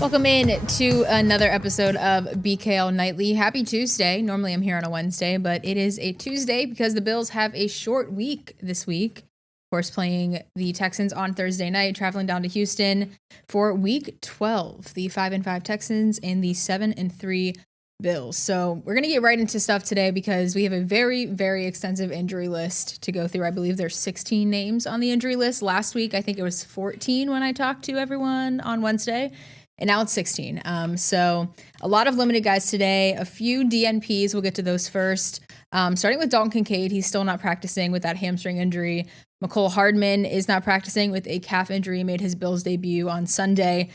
Welcome in to another episode of BKL Nightly. Happy Tuesday. Normally I'm here on a Wednesday, but it is a Tuesday because the Bills have a short week this week. Of course, playing the Texans on Thursday night, traveling down to Houston for week 12. The 5-5 Texans and the 7-3 Bills. So we're going to get right into stuff today because we have a very, very extensive injury list to go through. I believe there's 16 names on the injury list. Last week, I think it was 14 when I talked to everyone on Wednesday. And now it's 16. So a lot of limited guys today, a few DNPs. We'll get to those first. Starting with Dalton Kincaid, he's still not practicing with that hamstring injury. McCole Hardman is not practicing with a calf injury, made his Bills debut on Sunday.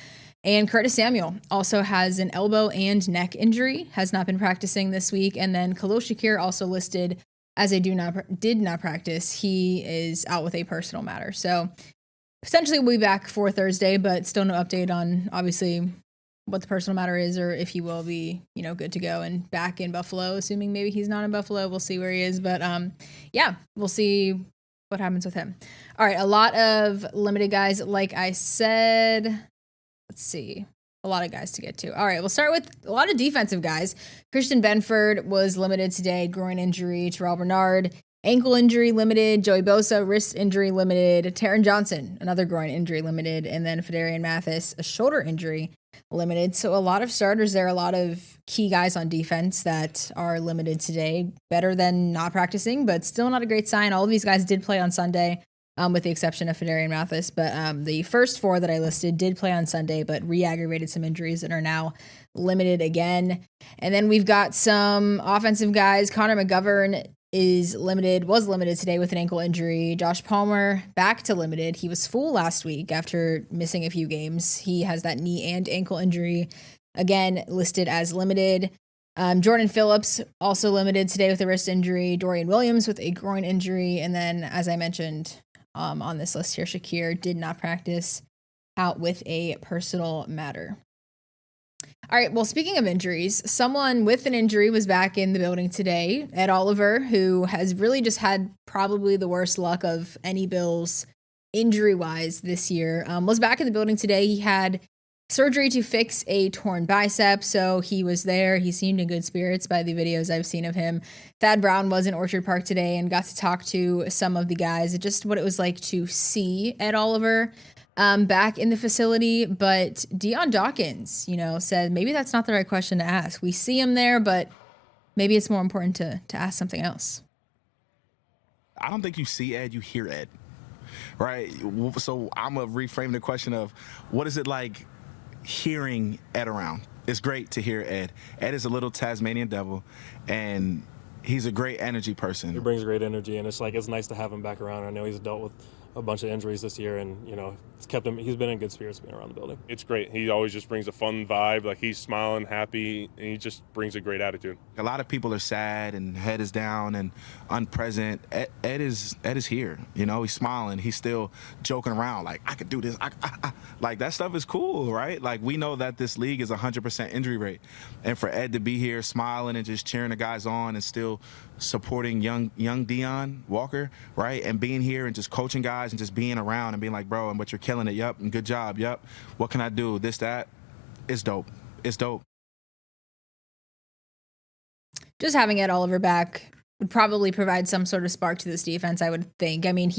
And Curtis Samuel also has an elbow and neck injury, has not been practicing this week. And then Khalil Shakir also listed as a did not practice. He is out with a personal matter. So potentially we'll be back for Thursday, but still no update on obviously what the personal matter is or if he will be, good to go and back in Buffalo, assuming maybe he's not in Buffalo. We'll see where he is. But yeah, we'll see what happens with him. All right, a lot of limited guys, like I said. Let's see. A lot of guys to get to. All right, we'll start with a lot of defensive guys. Christian Benford was limited today, groin injury. Terrell Bernard, ankle injury limited. Joey Bosa, wrist injury limited. Taron Johnson, another groin injury limited. And then Fedarian Mathis, a shoulder injury limited. So a lot of starters there, a lot of key guys on defense that are limited today. Better than not practicing, but still not a great sign. All of these guys did play on Sunday, with the exception of Fedarian Mathis. But the first four that I listed did play on Sunday, but re-aggravated some injuries and are now limited again. And then we've got some offensive guys. Connor McGovern was limited today with an ankle injury. Josh Palmer back to limited. He was full last week after missing a few games. He has that knee and ankle injury, again listed as limited. Jordan Phillips also limited today with a wrist injury. Dorian Williams with a groin injury. And then, as I mentioned on this list here, Shakir did not practice, out with a personal matter. All right, well, speaking of injuries, someone with an injury was back in the building today. Ed Oliver, who has really just had probably the worst luck of any Bills injury-wise this year, was back in the building today. He had surgery to fix a torn bicep, so he was there. He seemed in good spirits by the videos I've seen of him. Thad Brown was in Orchard Park today and got to talk to some of the guys, just what it was like to see Ed Oliver back in the facility. But Deion Dawkins, said maybe that's not the right question to ask. We see him there, but maybe it's more important to ask something else. I don't think you see Ed, you hear Ed, right? So I'm going to reframe the question of what is it like hearing Ed around? It's great to hear Ed. Ed is a little Tasmanian devil, and he's a great energy person. He brings great energy, and it's nice to have him back around. I know he's dealt with a bunch of injuries this year, and he's been in good spirits being around the building. It's great. He always just brings a fun vibe. Like, he's smiling, happy, and he just brings a great attitude. A lot of people are sad and head is down and unpresent. Ed is here. He's smiling. He's still joking around like, I could do this. Like, that stuff is cool, right? Like, we know that this league is 100% injury rate, and for Ed to be here smiling and just cheering the guys on and still supporting young Deion Walker, right? And being here and just coaching guys and just being around and being like, bro, but you're killing it. Yep. And good job. Yep. What can I do? This, that. It's dope. It's dope. Just having Ed Oliver back would probably provide some sort of spark to this defense, I would think. I mean,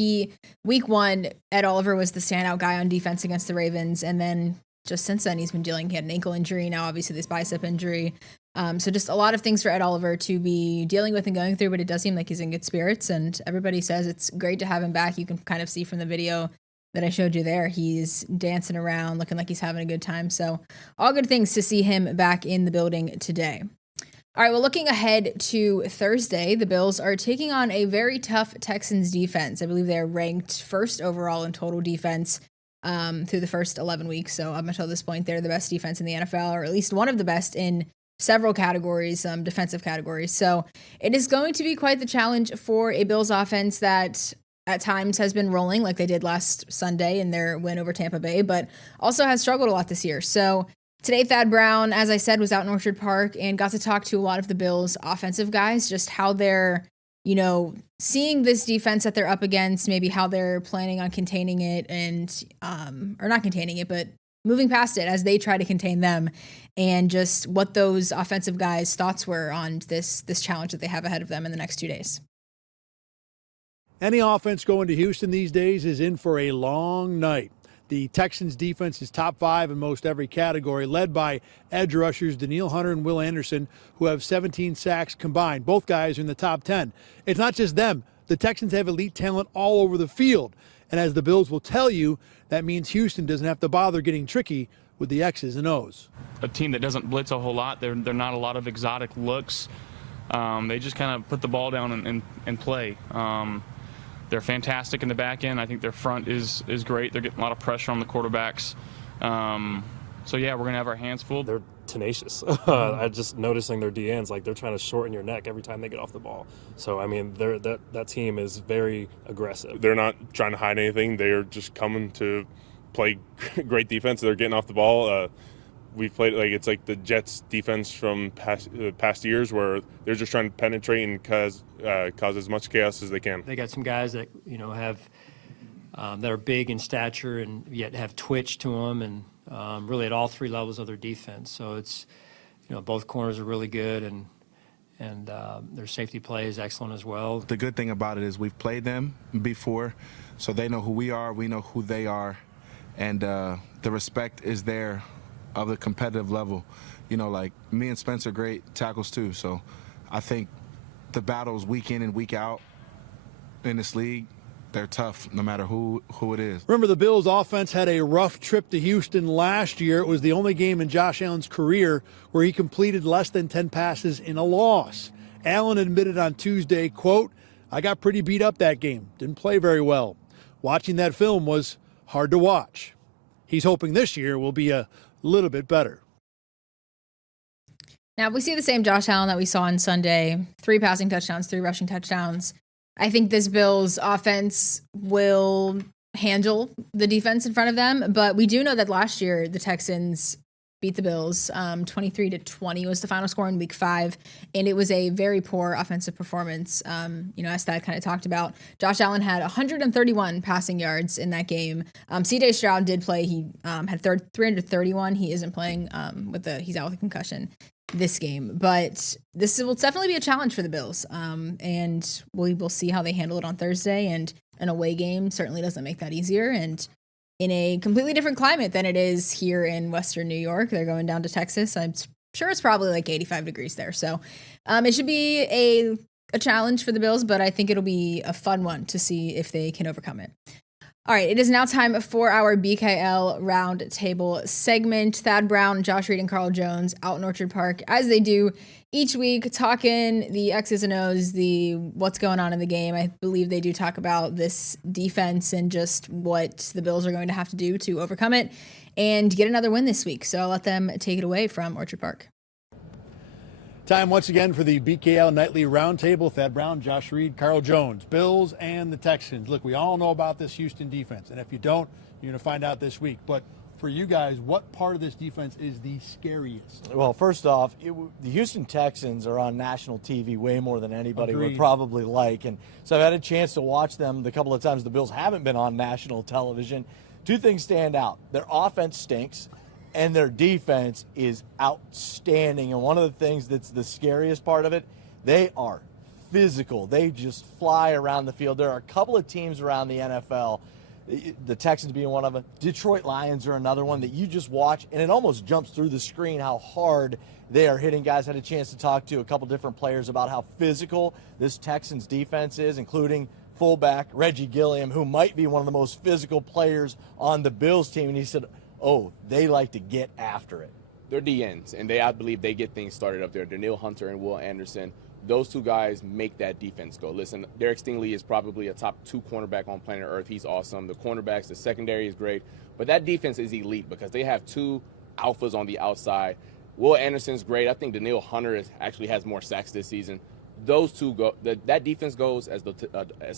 week one, Ed Oliver was the standout guy on defense against the Ravens. And then just since then, he had an ankle injury. Now, obviously, this bicep injury. So just a lot of things for Ed Oliver to be dealing with and going through, but it does seem like he's in good spirits, and everybody says it's great to have him back. You can kind of see from the video that I showed you there, he's dancing around, looking like he's having a good time. So all good things to see him back in the building today. All right, well, looking ahead to Thursday, the Bills are taking on a very tough Texans defense. I believe they're ranked first overall in total defense through the first 11 weeks. So up until this point, they're the best defense in the NFL, or at least one of the best in several categories, defensive categories. So it is going to be quite the challenge for a Bills offense that at times has been rolling like they did last Sunday in their win over Tampa Bay, but also has struggled a lot this year. So today, Thad Brown, as I said, was out in Orchard Park and got to talk to a lot of the Bills offensive guys, just how they're, seeing this defense that they're up against, maybe how they're planning on containing it and, or not containing it, but moving past it as they try to contain them, and just what those offensive guys' thoughts were on this challenge that they have ahead of them in the next 2 days. Any offense going to Houston these days is in for a long night. The Texans defense is top 5 in most every category, led by edge rushers Danielle Hunter and Will Anderson, who have 17 sacks combined. Both guys are in the top 10. It's not just them. The Texans have elite talent all over the field. And as the Bills will tell you, that means Houston doesn't have to bother getting tricky with the X's and O's. A team that doesn't blitz a whole lot. They're not a lot of exotic looks. They just kind of put the ball down and play. They're fantastic in the back end. I think their front is great. They're getting a lot of pressure on the quarterbacks. So, yeah, we're going to have our hands full. They're tenacious. I'm just noticing their DNs, like they're trying to shorten your neck every time they get off the ball. So, I mean, that team is very aggressive. They're not trying to hide anything. They're just coming to play great defense. They're getting off the ball. We've played it's like the Jets defense from past years where they're just trying to penetrate and cause as much chaos as they can. They got some guys that have that are big in stature and yet have twitch to them, and really at all 3 levels of their defense. So it's both corners are really good, and their safety play is excellent as well. The good thing about it is we've played them before, so they know who we are, we know who they are, and the respect is there of the competitive level. Like me and Spence are great tackles too, so I think the battles week in and week out in this league, they're tough no matter who it is. Remember, the Bills' offense had a rough trip to Houston last year. It was the only game in Josh Allen's career where he completed less than 10 passes in a loss. Allen admitted on Tuesday, quote, "I got pretty beat up that game. Didn't play very well. Watching that film was hard to watch." He's hoping this year will be a little bit better. Now, we see the same Josh Allen that we saw on Sunday, 3 passing touchdowns, 3 rushing touchdowns. I think this Bills offense will handle the defense in front of them, but we do know that last year the Texans beat the Bills. 23-20 was the final score in week 5, and it was a very poor offensive performance. As Thad kind of talked about, Josh Allen had 131 passing yards in that game. C.J. Stroud did play. He had 331. He isn't playing he's out with a concussion this game, but this will definitely be a challenge for the Bills. And we will see how they handle it on Thursday, and an away game certainly doesn't make that easier. And in a completely different climate than it is here in Western New York. They're going down to Texas. I'm sure it's probably like 85 degrees there. So it should be a challenge for the Bills, but I think it'll be a fun one to see if they can overcome it. All right, it is now time for our BKL Roundtable segment. Thad Brown, Josh Reed, and Carl Jones out in Orchard Park, as they do each week, talking the X's and O's, the what's going on in the game. I believe they do talk about this defense and just what the Bills are going to have to do to overcome it and get another win this week. So I'll let them take it away from Orchard Park. Time once again for the BKL Nightly Roundtable. Thad Brown, Josh Reed, Carl Jones, Bills and the Texans. Look, we all know about this Houston defense, and if you don't, you're going to find out this week. But for you guys, what part of this defense is the scariest? Well, first off, the Houston Texans are on national TV way more than anybody Agreed. would probably like. And so I've had a chance to watch them the couple of times the Bills haven't been on national television. 2 things stand out. Their offense stinks, and their defense is outstanding. And one of the things that's the scariest part of it, they are physical. They just fly around the field. There are a couple of teams around the NFL, the Texans being one of them. Detroit Lions are another one that you just watch, and it almost jumps through the screen how hard they are hitting guys. I had a chance to talk to a couple different players about how physical this Texans defense is, including fullback Reggie Gilliam, who might be one of the most physical players on the Bills team. And he said, oh, they like to get after it. They're DNs, and I believe they get things started up there. Danielle Hunter and Will Anderson, those 2 guys make that defense go. Listen, Derek Stingley is probably a top 2 cornerback on planet Earth. He's awesome. The cornerbacks, the secondary is great. But that defense is elite because they have 2 alphas on the outside. Will Anderson's great. I think Danielle Hunter actually has more sacks this season. Those 2 go. That defense goes as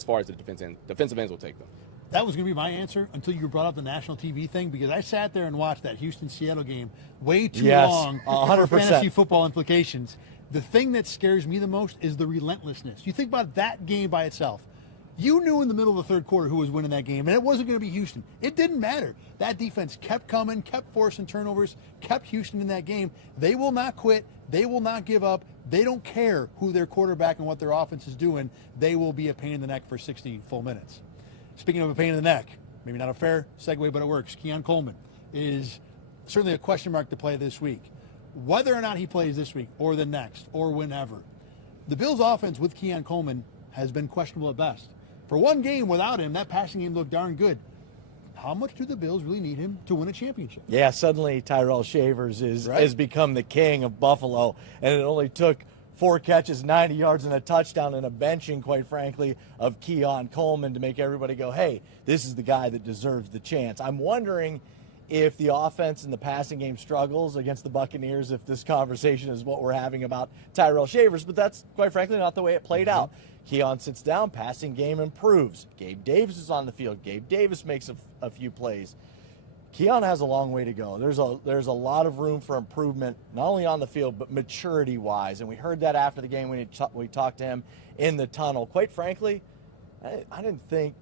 far as the defensive ends will take them. That was going to be my answer until you brought up the national TV thing, because I sat there and watched that Houston-Seattle game way too long 100%. for fantasy football implications. The thing that scares me the most is the relentlessness. You think about that game by itself. You knew in the middle of the third quarter who was winning that game, and it wasn't going to be Houston. It didn't matter. That defense kept coming, kept forcing turnovers, kept Houston in that game. They will not quit. They will not give up. They don't care who their quarterback and what their offense is doing. They will be a pain in the neck for 60 full minutes. Speaking of a pain in the neck, maybe not a fair segue, but it works. Keon Coleman is certainly a question mark to play this week. Whether or not he plays this week or the next or whenever, the Bills' offense with Keon Coleman has been questionable at best. For one game without him, that passing game looked darn good. How much do the Bills really need him to win a championship? Yeah, suddenly Tyrell Shavers has become the king of Buffalo, and it only took 4 catches, 90 yards, and a touchdown, and a benching, quite frankly, of Keon Coleman to make everybody go, hey, this is the guy that deserves the chance. I'm wondering if the offense and the passing game struggles against the Buccaneers, if this conversation is what we're having about Tyrell Shavers, but that's, quite frankly, not the way it played out. Keon sits down, passing game improves. Gabe Davis is on the field. Gabe Davis makes a few plays. Keon has a long way to go. There's a lot of room for improvement, not only on the field, but maturity-wise. And we heard that after the game when we talked to him in the tunnel. Quite frankly, I didn't think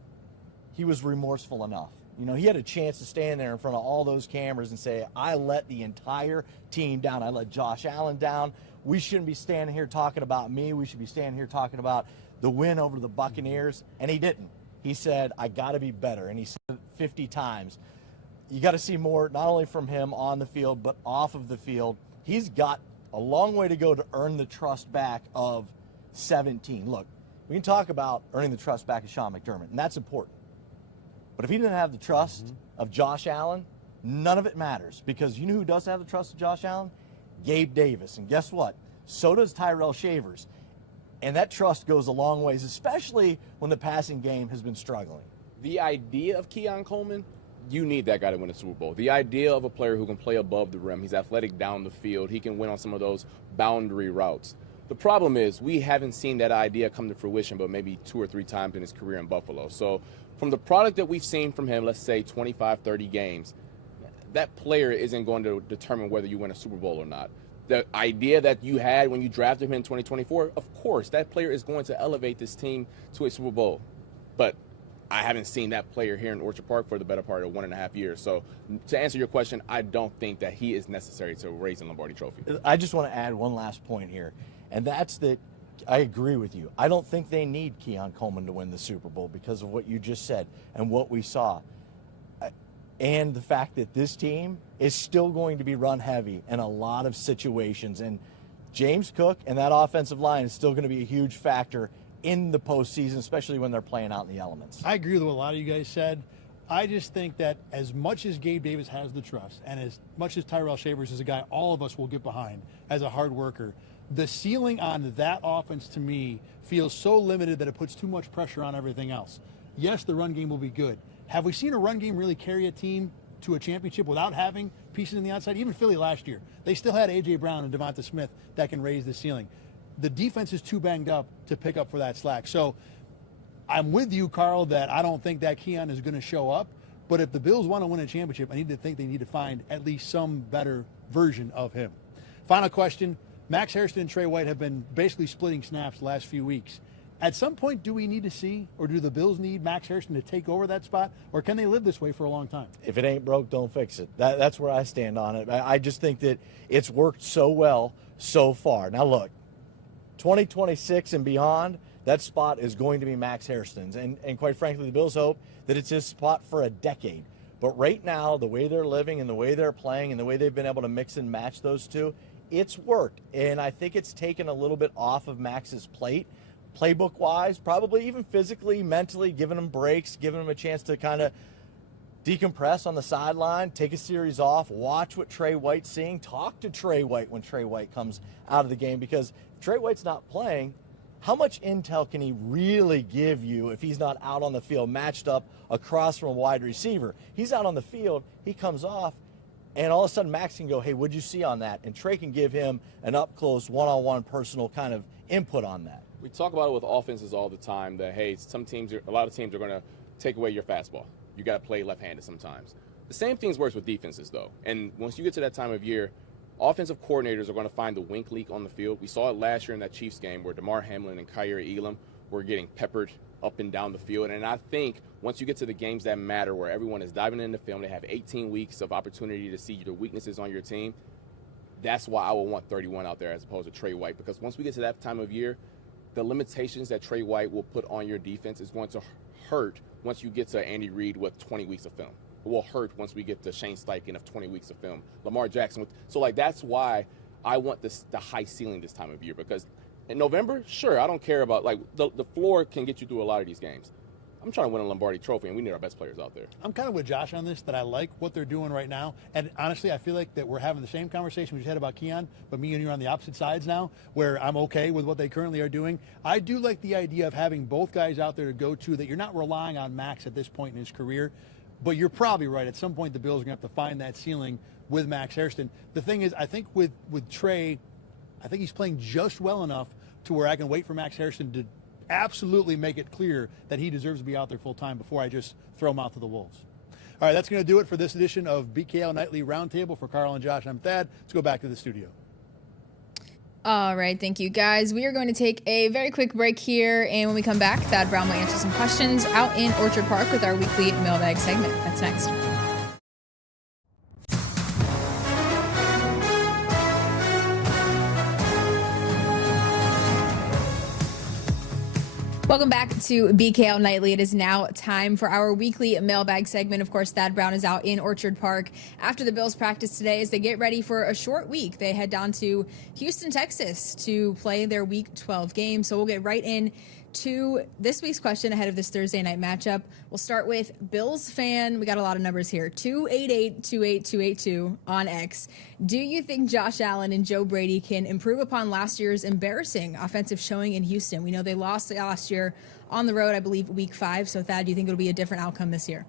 he was remorseful enough. You know, he had a chance to stand there in front of all those cameras and say, I let the entire team down. I let Josh Allen down. We shouldn't be standing here talking about me. We should be standing here talking about the win over the Buccaneers. And he didn't. He said, I got to be better. And he said it 50 times. You got to see more, not only from him on the field, but off of the field. He's got a long way to go to earn the trust back of 17. Look, we can talk about earning the trust back of Sean McDermott, and that's important. But if he didn't have the trust of Josh Allen, none of it matters, because you know who doesn't have the trust of Josh Allen? Gabe Davis. And guess what? So does Tyrell Shavers. And that trust goes a long ways, especially when the passing game has been struggling. The idea of Keon Coleman, you need that guy to win a Super Bowl. The idea of a player who can play above the rim, he's athletic down the field, he can win on some of those boundary routes. The problem is we haven't seen that idea come to fruition but maybe 2 or 3 times in his career in Buffalo. So from the product that we've seen from him, let's say 25, 30 games, that player isn't going to determine whether you win a Super Bowl or not. The idea that you had when you drafted him in 2024, of course, that player is going to elevate this team to a Super Bowl. But I haven't seen that player here in Orchard Park for the better part of 1.5 years. So to answer your question, I don't think that he is necessary to raise the Lombardi Trophy. I just want to add one last point here, and that's that I agree with you. I don't think they need Keon Coleman to win the Super Bowl because of what you just said and what we saw. And the fact that this team is still going to be run heavy in a lot of situations. And James Cook and that offensive line is still going to be a huge factor in the postseason, especially when they're playing out in the elements. I agree with what a lot of you guys said. I just think that as much as Gabe Davis has the trust and as much as Tyrell Shavers is a guy all of us will get behind as a hard worker, the ceiling on that offense to me feels so limited that it puts too much pressure on everything else. Yes, the run game will be good. Have we seen a run game really carry a team to a championship without having pieces on the outside? Even Philly last year, they still had A.J. Brown and Devonta Smith that can raise the ceiling. The defense is too banged up to pick up for that slack. So I'm with you, Carl, that I don't think that Keon is going to show up. But if the Bills want to win a championship, I need to think they need to find at least some better version of him. Final question. Max Hairston and Trey White have been basically splitting snaps the last few weeks. At some point, do we need to see, or do the Bills need Max Hairston to take over that spot, or can they live this way for a long time? If it ain't broke, don't fix it. That's where I stand on it. I just think that it's worked so well so far. Now, look, 2026 and beyond, that spot is going to be Max Hairston's. And quite frankly, the Bills hope that it's his spot for a decade. But right now, the way they're living and the way they're playing and the way they've been able to mix and match those two, it's worked. And I think it's taken a little bit off of Max's plate. Playbook-wise, probably even physically, mentally, giving him breaks, giving him a chance to kind of decompress on the sideline, take a series off, watch what Trey White's seeing, talk to Trey White when Trey White comes out of the game, because if Trey White's not playing, how much intel can he really give you if he's not out on the field, matched up across from a wide receiver? He's out on the field, he comes off, and all of a sudden Max can go, hey, what'd you see on that? And Trey can give him an up-close, one-on-one personal kind of input on that. We talk about it with offenses all the time that, hey, a lot of teams are going to take away your fastball. You got to play left-handed sometimes. The same things works with defenses, though. And once you get to that time of year, offensive coordinators are going to find the wink leak on the field. We saw it last year in that Chiefs game where Damar Hamlin and Kyer Elam we're getting peppered up and down the field. And I think once you get to the games that matter, where everyone is diving into film, they have 18 weeks of opportunity to see the weaknesses on your team. That's why I would want 31 out there as opposed to Trey White, because once we get to that time of year, the limitations that Trey White will put on your defense is going to hurt once you get to Andy Reid with 20 weeks of film. It will hurt once we get to Shane Steichen of 20 weeks of film. Lamar Jackson. So, like, that's why I want the high ceiling this time of year, because in November, sure, I don't care about, like, the floor can get you through a lot of these games. I'm trying to win a Lombardi trophy, and we need our best players out there. I'm kind of with Josh on this, that I like what they're doing right now. And honestly, I feel like that we're having the same conversation we just had about Keon, but me and you are on the opposite sides now, where I'm okay with what they currently are doing. I do like the idea of having both guys out there to go to, that you're not relying on Max at this point in his career. But you're probably right. At some point, the Bills are going to have to find that ceiling with Max Hairston. The thing is, I think with Trey, I think he's playing just well enough to where I can wait for Max Hairston to absolutely make it clear that he deserves to be out there full time before I just throw him out to the Wolves. All right, that's going to do it for this edition of BKL Nightly Roundtable. For Carl and Josh, I'm Thad. Let's go back to the studio. All right, thank you, guys. We are going to take a very quick break here, and when we come back, Thad Brown will answer some questions out in Orchard Park with our weekly mailbag segment. That's next. Welcome back to BKL Nightly. It is now time for our weekly mailbag segment. Of course, Thad Brown is out in Orchard Park after the Bills practice today as they get ready for a short week. They head down to Houston, Texas to play their Week 12 game. So we'll get right in to this week's question ahead of this Thursday night matchup. We'll start with Bills fan. We got a lot of numbers here. 288-28282 on X. Do you think Josh Allen and Joe Brady can improve upon last year's embarrassing offensive showing in Houston? We know they lost last year on the road, I believe, Week 5. So, Thad, do you think it'll be a different outcome this year?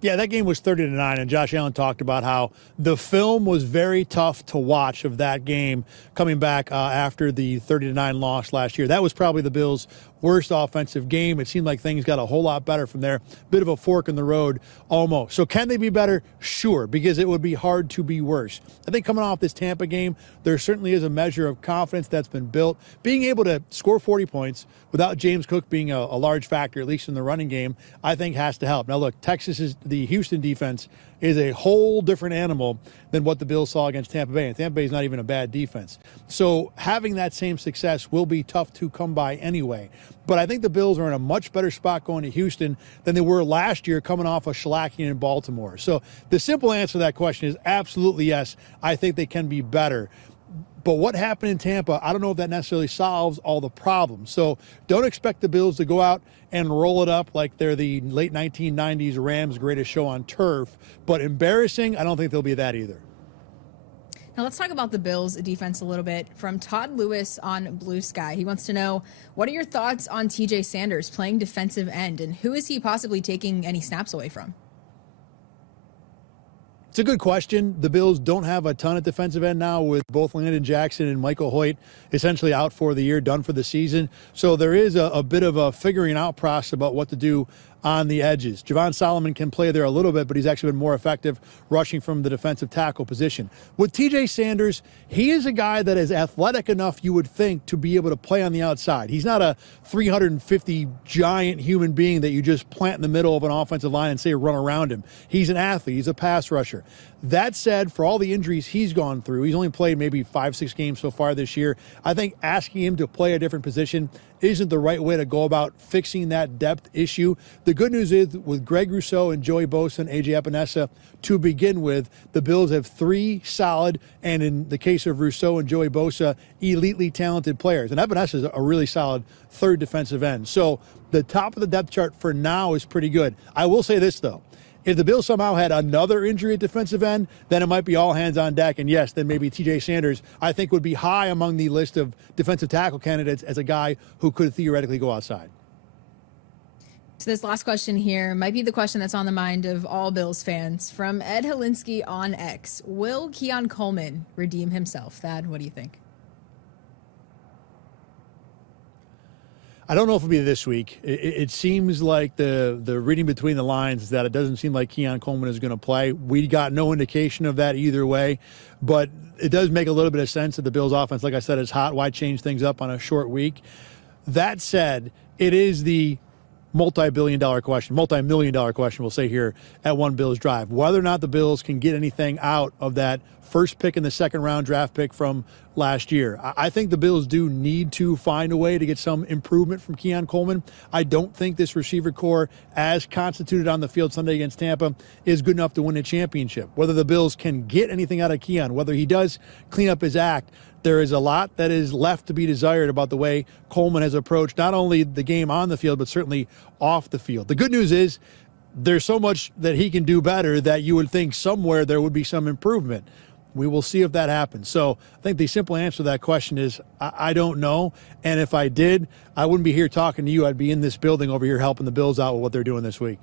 Yeah, that game was 30-9, and Josh Allen talked about how the film was very tough to watch of that game coming back after the 30-9 loss last year. That was probably the Bills' worst offensive game. It seemed like things got a whole lot better from there. Bit of a fork in the road almost. So can they be better? Sure, because it would be hard to be worse. I think coming off this Tampa game, there certainly is a measure of confidence that's been built. Being able to score 40 points without James Cook being a large factor, at least in the running game, I think has to help. Now, look, the Houston defense is a whole different animal than what the Bills saw against Tampa Bay. And Tampa Bay is not even a bad defense. So having that same success will be tough to come by anyway. But I think the Bills are in a much better spot going to Houston than they were last year coming off a shellacking in Baltimore. So the simple answer to that question is absolutely yes. I think they can be better. But what happened in Tampa, I don't know if that necessarily solves all the problems. So don't expect the Bills to go out and roll it up like they're the late 1990s Rams' greatest show on turf. But embarrassing, I don't think they'll be that either. Now let's talk about the Bills defense a little bit. From Todd Lewis on Blue Sky, he wants to know, what are your thoughts on TJ Sanders playing defensive end, and who is he possibly taking any snaps away from? It's a good question. The Bills don't have a ton at defensive end now with both Landon Jackson and Michael Hoyt essentially out for the year, done for the season. So there is a bit of a figuring out process about what to do on the edges. Javon Solomon can play there a little bit, but he's actually been more effective rushing from the defensive tackle position. With TJ Sanders, he is a guy that is athletic enough, you would think, to be able to play on the outside. He's not a 350 giant human being that you just plant in the middle of an offensive line and say run around him. He's an athlete. He's a pass rusher. That said, for all the injuries he's gone through, he's only played maybe 5-6 games so far this year. I think asking him to play a different position isn't the right way to go about fixing that depth issue. The good news is with Greg Rousseau and Joey Bosa and A.J. Epinesa to begin with, the Bills have 3 solid, and in the case of Rousseau and Joey Bosa, elitely talented players. And Epinesa is a really solid third defensive end. So the top of the depth chart for now is pretty good. I will say this, though. If the Bills somehow had another injury at defensive end, then it might be all hands on deck. And yes, then maybe TJ Sanders, I think, would be high among the list of defensive tackle candidates as a guy who could theoretically go outside. So this last question here might be the question that's on the mind of all Bills fans. From Ed Helinsky on X, will Keon Coleman redeem himself? Thad, what do you think? I don't know if it'll be this week. It seems like the reading between the lines is that it doesn't seem like Keon Coleman is going to play. We got no indication of that either way, but it does make a little bit of sense that the Bills' offense, like I said, is hot. Why change things up on a short week? That said, it is the multi-million dollar question, we'll say here at One Bills Drive, whether or not the Bills can get anything out of that first pick in the second round draft pick from last year. I think the Bills do need to find a way to get some improvement from Keon Coleman. I don't think this receiver core, as constituted on the field Sunday against Tampa, is good enough to win a championship. Whether the Bills can get anything out of Keon, whether he does clean up his act, there is a lot that is left to be desired about the way Coleman has approached not only the game on the field, but certainly off the field. The good news is there's so much that he can do better that you would think somewhere there would be some improvement. We will see if that happens. So I think the simple answer to that question is I don't know. And if I did, I wouldn't be here talking to you. I'd be in this building over here helping the Bills out with what they're doing this week.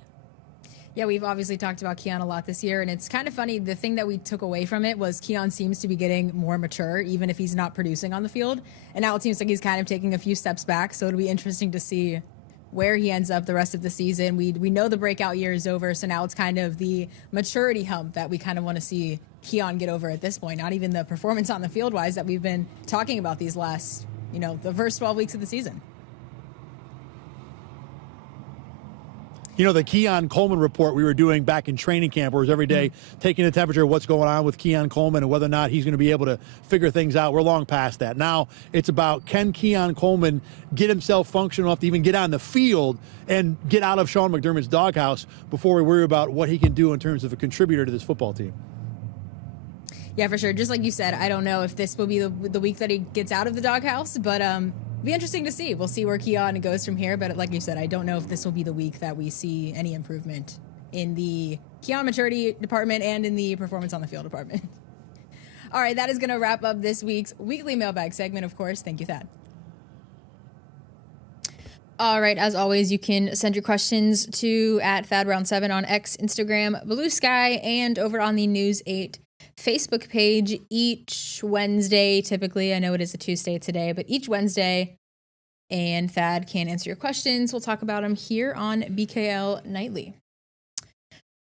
Yeah, we've obviously talked about Keon a lot this year, and it's kind of funny. The thing that we took away from it was Keon seems to be getting more mature, even if he's not producing on the field. And now it seems like he's kind of taking a few steps back, so it'll be interesting to see where he ends up the rest of the season. We know the breakout year is over, so now it's kind of the maturity hump that we kind of want to see Keon get over at this point, not even the performance on the field-wise that we've been talking about these last, the first 12 weeks of the season. The Keon Coleman report we were doing back in training camp, where it was every day taking the temperature of what's going on with Keon Coleman and whether or not he's going to be able to figure things out. We're long past that. Now it's about, can Keon Coleman get himself functional enough to even get on the field and get out of Sean McDermott's doghouse before we worry about what he can do in terms of a contributor to this football team. Yeah, for sure. Just like you said, I don't know if this will be the week that he gets out of the doghouse, but be interesting to see. We'll see where Keon goes from here. But like you said, I don't know if this will be the week that we see any improvement in the Keon maturity department and in the performance on the field department. All right, that is going to wrap up this week's weekly mailbag segment, of course. Thank you, Thad. All right, as always, you can send your questions to @ThadRound7 on X, Instagram, Blue Sky, and over on the News 8 Facebook page each Wednesday. Typically, I know it is a Tuesday today, but each Wednesday, and Thad can answer your questions. We'll talk about them here on BKL Nightly.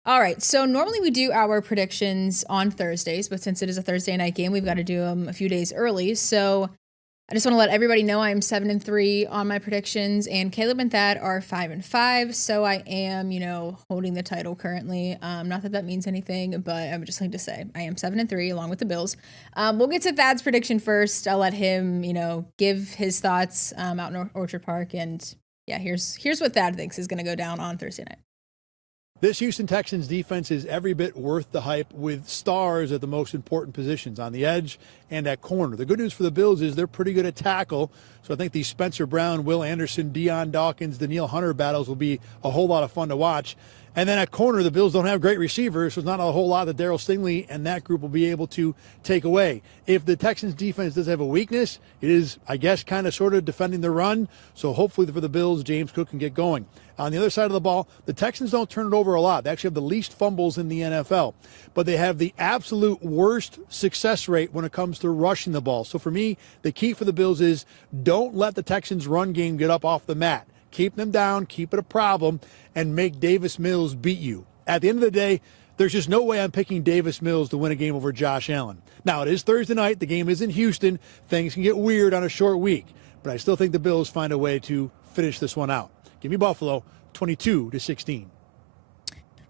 All right, so normally we do our predictions on Thursdays, but since it is a Thursday night game, we've got to do them a few days early. So I just want to let everybody know I am 7-3 on my predictions, and Caleb and Thad are 5-5. So I am, holding the title currently. Not that that means anything, but I'm just going to say I am 7-3 along with the Bills. We'll get to Thad's prediction first. I'll let him, give his thoughts out in Orchard Park, and yeah, here's what Thad thinks is going to go down on Thursday night. This Houston Texans defense is every bit worth the hype, with stars at the most important positions on the edge and at corner. The good news for the Bills is they're pretty good at tackle, so I think these Spencer Brown, Will Anderson, Deion Dawkins, Daniil Hunter battles will be a whole lot of fun to watch. And then at corner, the Bills don't have great receivers, so there's not a whole lot that Darryl Stingley and that group will be able to take away. If the Texans defense does have a weakness, it is, I guess, kind of sort of defending the run. So hopefully for the Bills, James Cook can get going. On the other side of the ball, the Texans don't turn it over a lot. They actually have the least fumbles in the NFL, but they have the absolute worst success rate when it comes to rushing the ball. So for me, the key for the Bills is don't let the Texans' run game get up off the mat. Keep them down, keep it a problem, and make Davis Mills beat you. At the end of the day, there's just no way I'm picking Davis Mills to win a game over Josh Allen. Now, it is Thursday night. The game is in Houston. Things can get weird on a short week, but I still think the Bills find a way to finish this one out. Give me Buffalo, 22-16.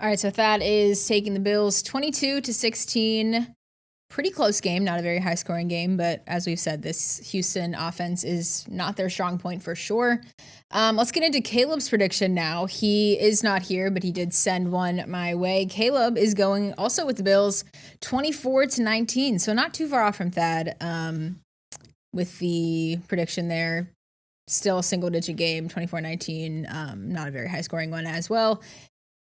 All right, so Thad is taking the Bills 22-16. Pretty close game, not a very high-scoring game, but as we've said, this Houston offense is not their strong point for sure. Let's get into Caleb's prediction now. He is not here, but he did send one my way. Caleb is going also with the Bills 24-19, so not too far off from Thad with the prediction there. Still a single-digit game, 24-19, not a very high-scoring one as well.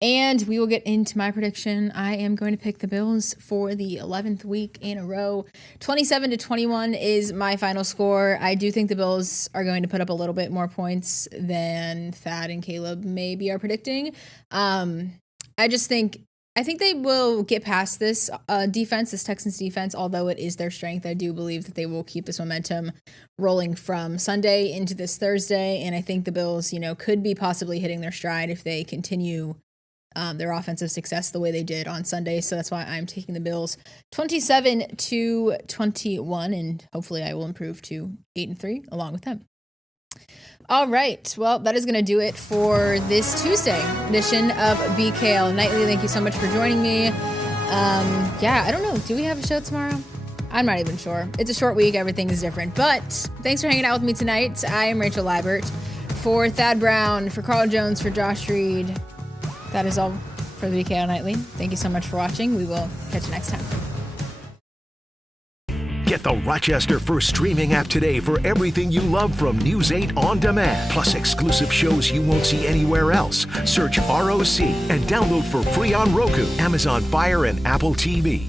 And we will get into my prediction. I am going to pick the Bills for the 11th week in a row. 27-21 is my final score. I do think the Bills are going to put up a little bit more points than Thad and Caleb maybe are predicting. I think they will get past this defense, this Texans defense, although it is their strength. I do believe that they will keep this momentum rolling from Sunday into this Thursday. And I think the Bills, could be possibly hitting their stride if they continue their offensive success the way they did on Sunday. So that's why I'm taking the Bills 27-21, and hopefully I will improve to 8-3 along with them. All right. Well, that is going to do it for this Tuesday edition of BKL Nightly. Thank you so much for joining me. I don't know. Do we have a show tomorrow? I'm not even sure. It's a short week. Everything is different. But thanks for hanging out with me tonight. I am Rachel Liebert. For Thad Brown, for Carl Jones, for Josh Reed, that is all for the BKL Nightly. Thank you so much for watching. We will catch you next time. Get the Rochester First streaming app today for everything you love from News 8 On Demand, plus exclusive shows you won't see anywhere else. Search ROC and download for free on Roku, Amazon Fire, and Apple TV.